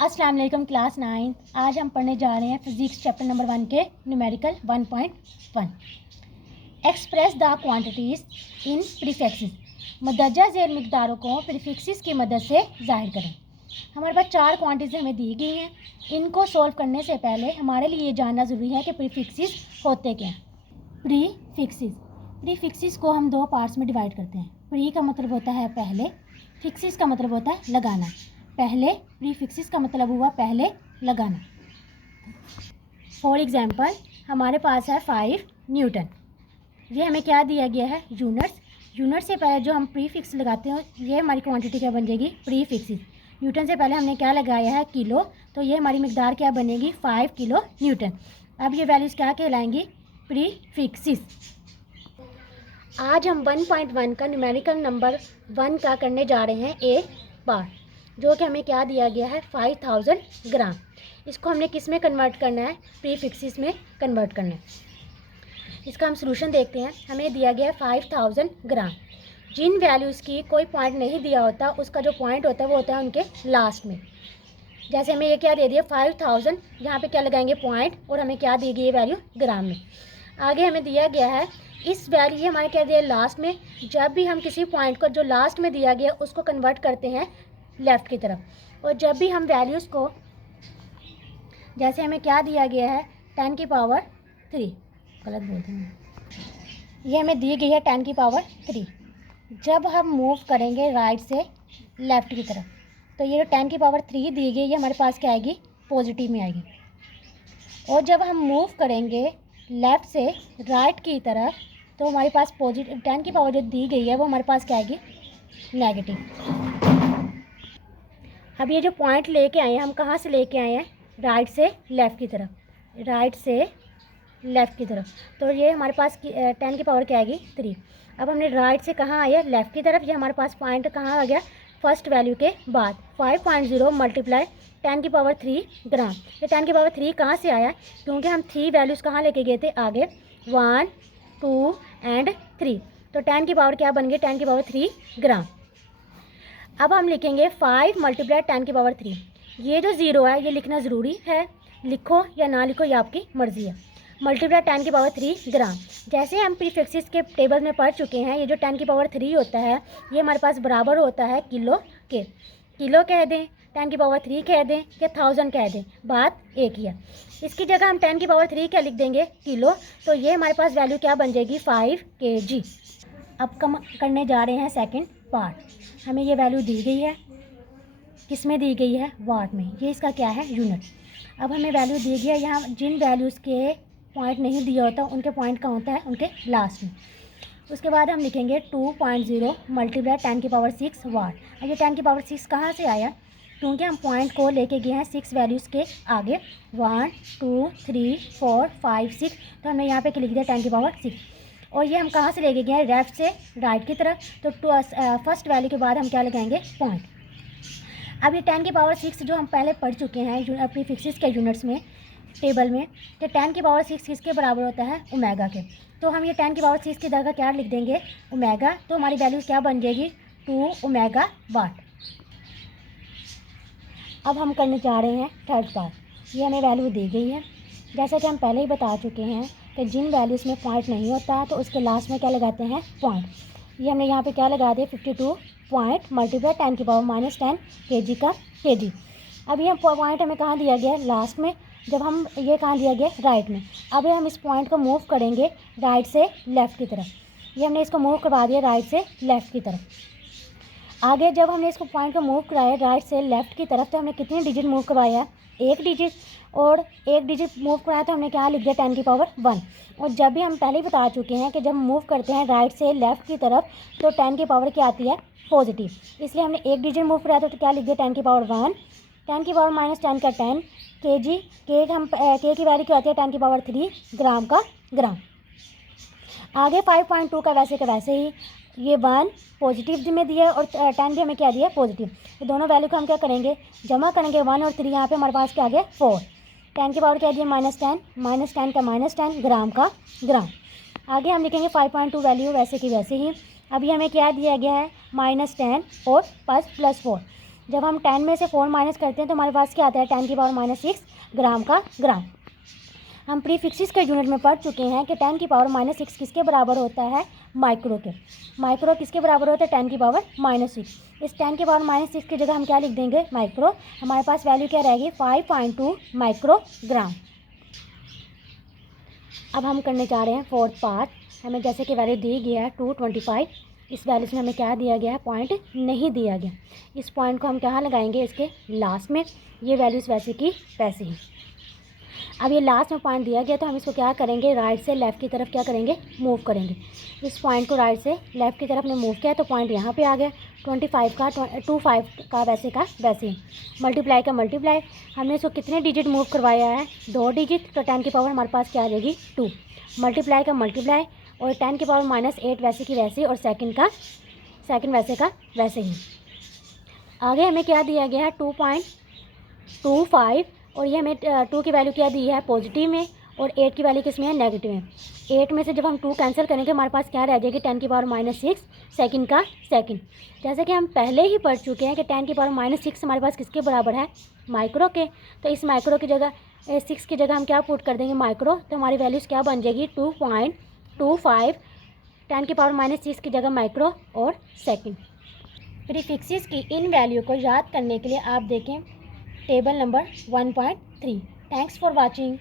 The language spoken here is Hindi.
अस्सलाम वालेकुम क्लास 9। आज हम पढ़ने जा रहे हैं फिजिक्स चैप्टर नंबर 1 के numerical 1.1 express the quantities in prefixes. मदरजा झेल मिक़दारों को प्रीफिक्सेस की मदद से जाहिर करें। हमारे पास 4 क्वांटिटीज़ हमें दी गई हैं। इनको सोल्व करने से पहले हमारे लिए ये जानना ज़रूरी है कि प्रीफिक्सेस होते क्या हैं। प्रीफिक्सेस को हम 2 पार्ट्स में डिवाइड करते हैं। प्री का मतलब होता है पहले, फिक्सेस का मतलब होता है लगाना। पहले प्रीफिक्सेस का मतलब हुआ पहले लगाना। फॉर एग्जांपल हमारे पास है 5 न्यूटन। ये हमें क्या दिया गया है? यूनिट्स। यूनिट से पहले जो हम प्रीफिक्स लगाते हैं ये हमारी क्वांटिटी क्या बन जाएगी? प्रीफिक्सेस। न्यूटन से पहले हमने क्या लगाया है? किलो, तो ये हमारी मिकदार क्या बनेगी? 5 किलो न्यूटन। अब ये वैल्यूज़ क्या कहलाएंगी? प्रीफिक्सेस। आज हम 1.1 का न्यूमेरिकल नंबर 1 का करने जा रहे हैं ए पार्ट, जो कि हमें क्या दिया गया है? 5000 ग्राम। इसको हमने किस में कन्वर्ट करना है? प्रीफिक्सेस में कन्वर्ट करना है। इसका हम सॉल्यूशन देखते हैं। हमें दिया गया है 5000 ग्राम। जिन वैल्यूज़ की कोई पॉइंट नहीं दिया होता उसका जो पॉइंट होता है वो होता है उनके लास्ट में। जैसे हमें ये क्या दे दिया? 5000, यहाँ पे क्या लगाएंगे? पॉइंट, और हमें क्या दी गई है वैल्यू? ग्राम में। आगे हमें दिया गया है इस वैल्यू, ये हमारे क्या दिया? लास्ट में। जब भी हम किसी पॉइंट को जो लास्ट में दिया गया उसको कन्वर्ट करते हैं लेफ़्ट की तरफ, और जब भी हम वैल्यूज़ को, जैसे हमें क्या दिया गया है? 10 की पावर 3, गलत बोलते हैं, ये हमें दी गई है 10 की पावर 3। जब हम मूव करेंगे राइट से लेफ़्ट की तरफ, तो ये जो 10 की पावर 3 दी गई है हमारे पास क्या आएगी? पॉजिटिव में आएगी। और जब हम मूव करेंगे लेफ़्ट से राइट की तरफ, तो हमारे पास पॉजिटिव 10 की पावर जो दी गई है वो हमारे पास क्या आएगी? नेगेटिव। अब ये जो पॉइंट लेके आए हैं हम कहाँ से लेके आए हैं? राइट से लेफ़्ट की तरफ, राइट से लेफ़्ट की तरफ। तो ये हमारे पास 10 की पावर क्या आएगी? 3। अब हमने राइट से कहाँ आया? लेफ़्ट की तरफ। ये हमारे पास पॉइंट कहाँ आ गया? फर्स्ट वैल्यू के बाद 5.0 मल्टीप्लाई 10 की पावर 3 ग्राम। ये 10 की पावर 3 कहाँ से आया? क्योंकि हम 3 वैल्यूज़ कहाँ लेके गए थे? आगे 1, 2 एंड 3। तो 10 की पावर क्या बन गई? 10 की पावर 3 ग्राम। अब हम लिखेंगे 5 मल्टीप्लाई 10 की पावर 3। ये जो ज़ीरो है ये लिखना ज़रूरी है, लिखो या ना लिखो ये आपकी मर्ज़ी है। मल्टीप्लाई 10 की पावर 3 ग्राम। जैसे हम प्रीफिक्सेस के टेबल में पढ़ चुके हैं, ये जो 10 की पावर 3 होता है ये हमारे पास बराबर होता है किलो के। किलो कह दें, 10 की पावर 3 कह दें, या 1000 कह दें, बात एक ही है। इसकी जगह हम 10 की पावर 3 क्या लिख देंगे? किलो। तो ये हमारे पास वैल्यू क्या बन जाएगी? 5 kg। अब करने जा रहे हैं सेकंड पार्ट। हमें ये वैल्यू दी गई है, किस में दी गई है? वाट में। ये इसका क्या है? यूनिट। अब हमें वैल्यू दी गई है, यहाँ जिन वैल्यूज़ के पॉइंट नहीं दिया होता उनके पॉइंट का होता है उनके लास्ट में। उसके बाद हम लिखेंगे 2.0 मल्टीप्लाई 10 की पावर 6 वाट। अब ये 10 की पावर 6 कहाँ से आया? क्योंकि हम पॉइंट को लेके गए हैं 6 वैल्यूज़ के आगे, 1, 2, 3, 4, 5, 6। तो हमने यहाँ पे लिख दिया 10 की पावर 6। और ये हम कहाँ से लेके गए हैं? लेफ्ट से राइट की तरफ। तो फर्स्ट वैल्यू के बाद हम क्या लगाएंगे? पॉइंट। अब ये 10 की पावर 6 जो हम पहले पढ़ चुके हैं प्रीफिक्सेस के यूनिट्स में टेबल में, तो 10 की पावर 6 किसके बराबर होता है? ओमेगा के। तो हम ये 10 की पावर 6 की जगह क्या लिख देंगे? ओमेगा। तो हमारी वैल्यू क्या बन जाएगी? 2 ओमेगा वाट। अब हम करने जा रहे हैं थर्ड पार्ट। ये हमें वैल्यू दी गई है, जैसा कि हम पहले ही बता चुके हैं कि जिन वैल्यूज़ में पॉइंट नहीं होता तो उसके लास्ट में क्या लगाते हैं? पॉइंट। ये हमने यहाँ पे क्या लगा दिया? 52 पॉइंट मल्टीप्लाई 10 की पावर -10 kg का kg। अब ये पॉइंट हमें कहाँ दिया गया है? लास्ट में। जब हम ये कहाँ दिया गया? राइट में। अब हम इस पॉइंट को मूव करेंगे राइट से लेफ़्ट की तरफ। ये हमने इसको मूव करवा दिया राइट से लेफ़्ट की तरफ। आगे जब हमने इसको पॉइंट को मूव कराया राइट से लेफ़्ट की तरफ, तो हमने कितने डिजिट मूव करवाया? 1 डिजिट। और 1 डिजिट मूव कराया तो हमने क्या लिख दिया? 10 की पावर 1। और जब भी हम पहले ही बता चुके हैं कि जब हम मूव करते हैं राइट से लेफ़्ट की तरफ तो 10 की पावर क्या आती है? पॉजिटिव। इसलिए हमने 1 डिजिट मूव कराया तो क्या लिख दिया? 10 की पावर 1। 10 की पावर -10 का 10 kg। के की वैल्यू क्या आती है? 10 की पावर 3 ग्राम का ग्राम। आगे 5.2 का वैसे ही, ये 1 पॉजिटिव में दिया है और 10 भी हमें क्या दिया? पॉजिटिव। तो दोनों वैल्यू को हम क्या करेंगे? जमा करेंगे। 1 और 3 यहाँ पे हमारे पास क्या आ गया? 4। 10 की पावर क्या दिया? -10 का -10 ग्राम का ग्राम। आगे हम लिखेंगे 5.2 वैल्यू वैसे की वैसे ही। अभी हमें क्या दिया गया है? -10 और +4। जब हम 10 में से 4 माइनस करते हैं तो हमारे पास क्या आता है 10 की पावर -6 ग्राम का ग्राम। हम प्रीफिक्सेस के यूनिट में पढ़ चुके हैं कि 10 की पावर -6 किसके बराबर होता है, माइक्रो के। माइक्रो किसके बराबर होता है 10 की पावर -6। इस 10 की पावर -6 की जगह हम क्या लिख देंगे, माइक्रो। हमारे पास वैल्यू क्या रहेगी 5.2 माइक्रोग्राम। अब हम करने जा रहे हैं फोर्थ पार्ट। हमें जैसे कि वैल्यू दी गया है 225, इस वैल्यू से हमें क्या दिया गया है, पॉइंट नहीं दिया गया। इस पॉइंट को हम कहाँ लगाएंगे, इसके लास्ट में। ये वैल्यूज़ वैसे की वैसे ही। अब ये लास्ट में पॉइंट दिया गया तो हम इसको क्या करेंगे, राइट से लेफ़्ट की तरफ क्या करेंगे, मूव करेंगे। इस पॉइंट को राइट से लेफ़्ट की तरफ ने मूव किया तो पॉइंट यहाँ पे आ गया। 25 का वैसे ही मल्टीप्लाई का मल्टीप्लाई। हमने इसको कितने डिजिट मूव करवाया है, 2 डिजिट। तो 10 की पावर हमारे पास क्या आ जाएगी 2। मल्टीप्लाई का मल्टीप्लाई और 10 की पावर -8 वैसे की वैसे, और सेकंड वैसे का वैसे ही। आगे हमें क्या दिया गया है 2.25, और ये हमें 2 की वैल्यू क्या दी है पॉजिटिव में, और 8 की वैल्यू किस में है, नेगेटिव में। 8 में से जब हम 2 कैंसिल करेंगे हमारे पास क्या रह जाएगी 10 की पावर -6 सेकंड का सेकंड। जैसे कि हम पहले ही पढ़ चुके हैं कि 10 की पावर -6 हमारे पास किसके बराबर है, माइक्रो के। तो इस माइक्रो की जगह 6 की जगह हम क्या पुट कर देंगे, माइक्रो। तो हमारी वैल्यूज़ क्या बन जाएगी 2.25, 10 की पावर -6 की जगह माइक्रो और सेकंड। प्रीफिक्सेस की इन वैल्यू को याद करने के लिए आप देखें table number 1.3। Thanks for watching.